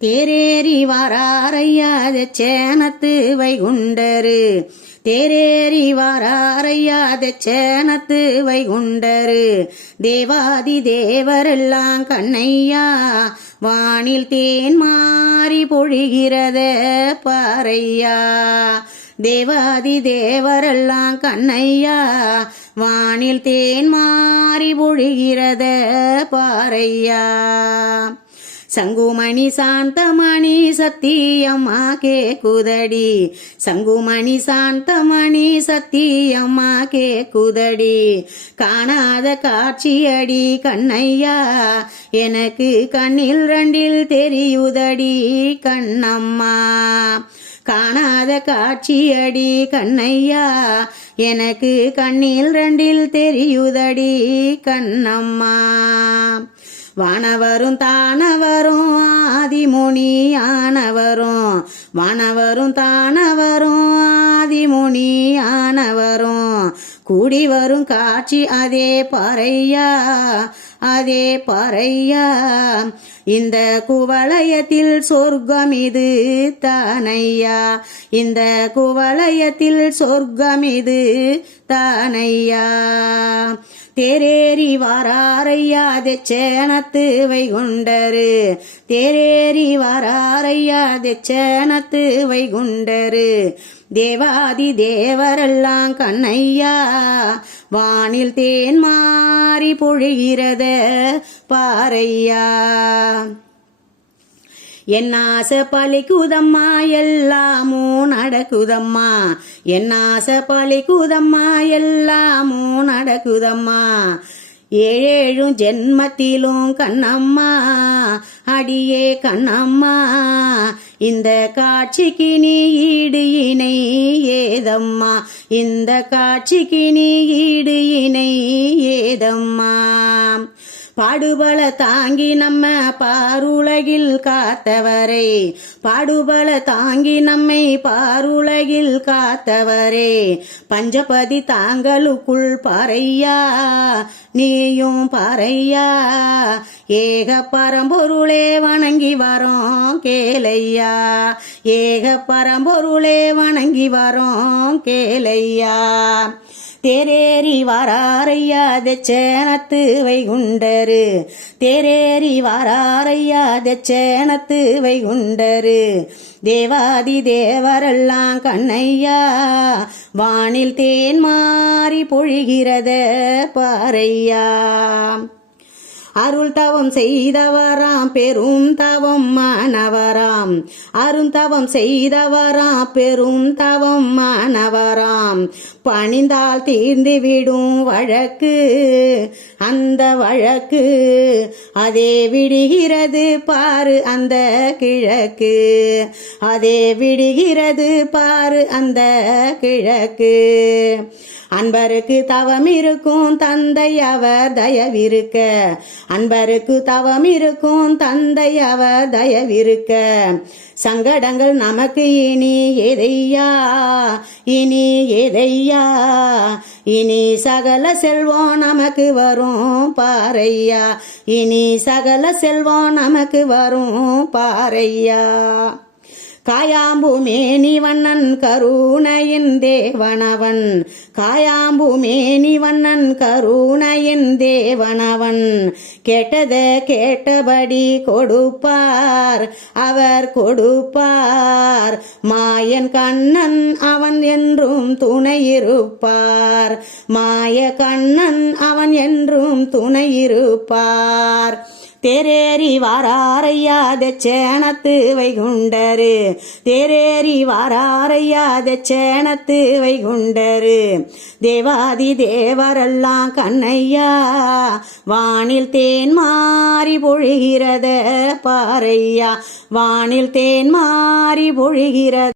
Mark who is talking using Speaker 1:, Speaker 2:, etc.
Speaker 1: தேரேறி வாராரையாத சேனத்து வைகுண்டரு. தேரேறி வாராரையாத சேனத்து வைகுண்டரு. தேவாதி தேவரெல்லாம் கண்ணையா வானில் தேன் மாறி பொழிகிறத பாறையா தேவாதி தேவரெல்லாம் கண்ணையா வானில் தேன் மாறி பொழிகிறத பாறையா சங்குமணி சாந்தமணி சத்தியம்மா கேக்குதடி. சங்குமணி சாந்தமணி சத்தியம்மா கேக்குதடி. காணாத காட்சியடி கண்ணையா. எனக்கு கண்ணில் ரெண்டில் தெரியுதடி கண்ணம்மா. காணாத காட்சியடி கண்ணையா. எனக்கு கண்ணில் ரெண்டில் தெரியுதடி கண்ணம்மா. வானவரும் தானவரும் ஆதிமுனி ஆனவரும் வானவரும் தானவரும் ஆதிமுனி ஆனவரும் கூடி வரும் காட்சி அதே பறையா. அதே பாறையா. இந்த குவளையத்தில் சொர்க்கம் இது தானையா. இந்த குவளையத்தில் சொர்க்கம் இது தானையா. தேரேறி வாராரையா தெச்சேனத்து வைகுண்டரு. தேரேறி வாராரையா தெச்சேனத்து வைகுண்டரு. தேவாதி தேவரெல்லாம் கண்ணையா வானில் தேன் மாறி பொழிகிறத பாறையா. என் ஆசை பழிக்குதம்மா எல்லாமும் நடக்குதம்மா. என் ஆசை பழிக்குதம்மா எல்லாமும் நடக்குதம்மா. ஏழேழும் ஜென்மத்திலும் கண்ணம்மா அடியே கண்ணம்மா. இந்த காட்சிக்கு நீ ஈடு இணை ஏதம்மா? இந்த காட்சிக்கு நீ ஈடு இணை ஏதம்மா? பாடுபல தாங்கி நம்ம பாருலகில் காத்தவரே. பாடுபல தாங்கி நம்மை பாருலகில் காத்தவரே. பஞ்சபதி தாங்களுக்குள் பாறையா நீயும் பாறையா. ஏக பரம்பொருளே வணங்கி வரோம் கேளையா. ஏக பரம்பொருளே வணங்கி வரோம் கேளையா. தேரேறி வாராரையா தெச்சேனத்து வைகுண்டரு. தேரேறி வாராரையா தெச்சேனத்து வைகுண்டரு. தேவாதி தேவரெல்லாம் கண்ணையா வானில் தேன் மாறி பொழிகிறத பாறையா அருள் தவம் செய்தவராம் பெரும் தவம் மாணவராம். அருந்தவம் செய்தவராம் பெரும் தவம் மாணவராம். பணிந்தால் தீர்ந்துவிடும் வழக்கு. அந்த வழக்கு அதே விடுகிறது பாரு அந்த கிழக்கு. அதே விடுகிறது பாரு அந்த கிழக்கு. அன்பருக்கு தவம் இருக்கும் தந்தை அவர் தயவிருக்க. அன்பருக்கு தவம் இருக்கும் தந்தை அவர் தயவிருக்க. சங்கடங்கள் நமக்கு இனி எதையா? இனி எதையா? இனி சகல செல்வம் நமக்கு வரும் பாறையா இனி சகல செல்வம் நமக்கு வரும் பாறையா காயாம்பு மேனி வண்ணன் கருணையின் தேவனவன். காயாம்புமேனி வண்ணன் கருணையின் தேவனவன். கேட்டத கேட்டபடி கொடுப்பார் அவர் கொடுப்பார். மாயன் கண்ணன் அவன் என்றும் துணை இருப்பார். மாய கண்ணன் அவன் என்றும் துணை இருப்பார். தேரேறி வாராரையா தெச்சேனத்து வைகுண்டரு. தேரேறி வாராரையா தெச்சேனத்து வைகுண்டரு. தேவாதி தேவரெல்லாம் கண்ணையா வானில் தேன் மாறி பொழிகிறத பாறையா வானில் தேன் மாறி பொழிகிறத